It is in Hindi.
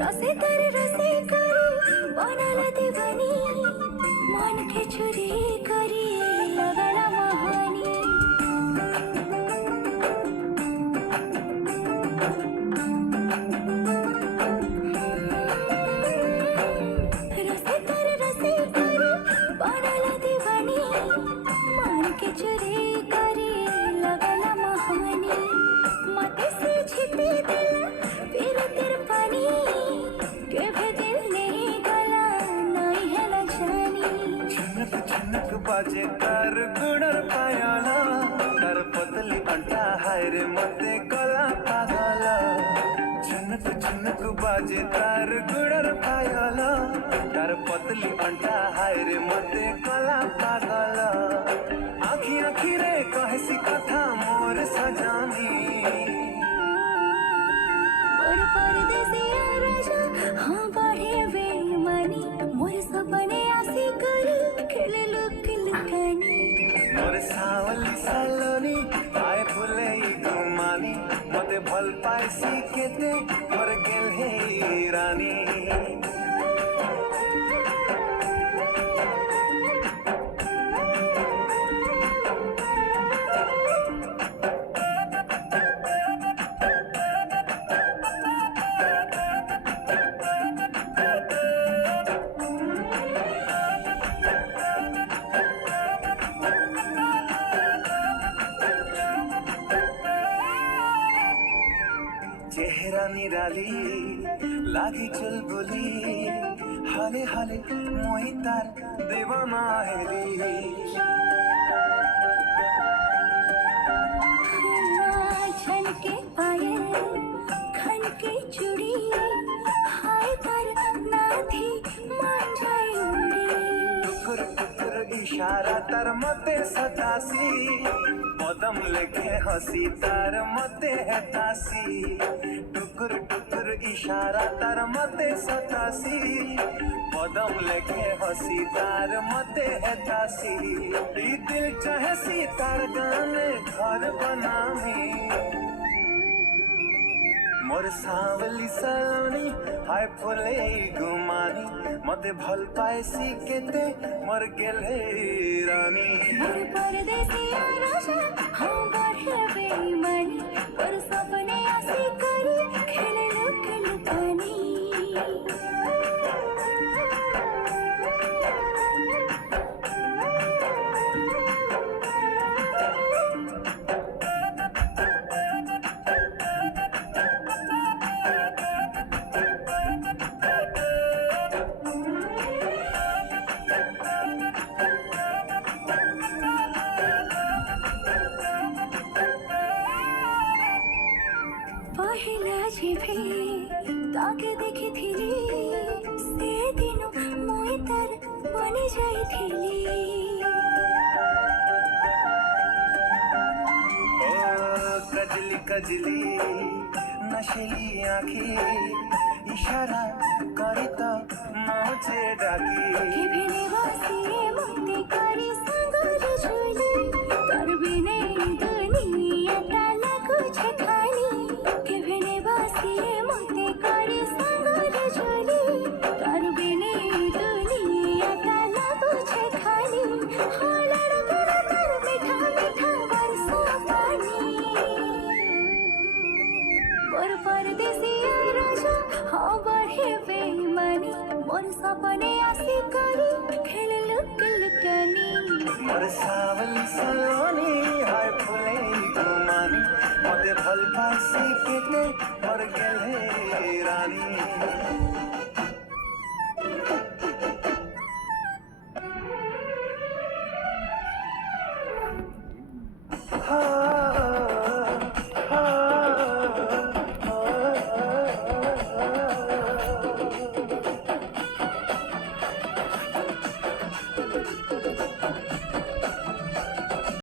रसे करी बनाला दीवानी मन के चुरी करी लगला महानी रसे करी बनाला दीवानी मन के चुरी करी लगला महानी मते से छिपी दिल फिर तेरे पानी के भी दिल नहीं गला नहीं है लजानी झुनक झुनक बाजे तार गुणर पायाला तार पतली अंटा हाय रे मते कला पागला झुनक झुनक बाजे तार गुणर पायाला तार पतली अंटा हाय रे मते कला पागला आखी आखी रे कहसी कथा मोर सजानी और परदेसिया राजा हाँ बढ़े बेईमानी मोर सपने आसी करी खेले लुक लुकानी मोर सावली सालोनी आए फुले गुमानी मते भल पाइसी केते मोर गेल हे रानी चेहरा निराली लागी चल बोली हाले हाले मोही तार दीवाना हेली छन के पायल खन के चूड़ी हाय तार नाथी मान जाए उड़ी टुकुर टुकुर इशारा तार मते सतासी पदम लेके हंसी तार मते है तासी टुकुर टुकुर इशारा तार मते सतासी पदम लेके हंसी तार मते है तासी ई दिल चाहे सी तार गाने घर बनामी मोर सावली सलोनी हाय फुले गुमानी मते भल पाइसी केते मोर गेले रानी मोर परदेसिया राजा हाँ बढ़े बेईमानी और सपने आसी करी खेले लुक लुकानी पहिला जेबे ताके देखी थिली से दिनो मोई तार बनी जाई थिली ओ कजली कजली नशेली आँखी इशारा करी तो मौजे डाकी के भेने वासी मुक्ति करी संगर झूली तार बिने दुनिया ताला कुछ खाली के भेने वासी मुक्ति करी संगर झूली तार बिने दुनिया ताला कुछ खाली हाँ लड़का तार मीठा मीठा बरसा पानी मोर परदेसिया राजा हाँ बढ़े बेईमानी मोर सपने आसी करी खेले लुक लुकानी मोर सावली सलोनी हाय फुले गुमानी मते भल पाइसी केते मोर गेले रानी